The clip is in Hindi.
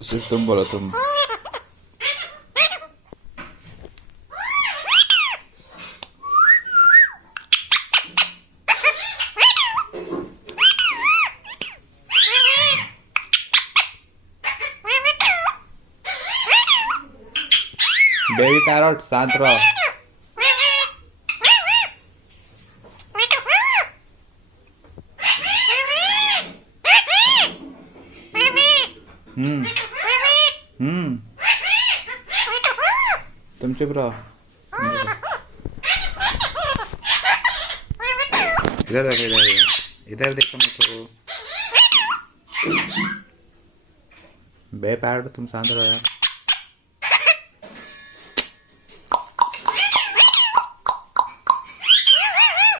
सिर्फ तुम बोलो तुम। बेबी पैरट शांत रहो। हम्म हम्म तुम चुप रहो। इधर देखो, इधर देखो मुझको। बे पैरट तुम शांत रहो यार।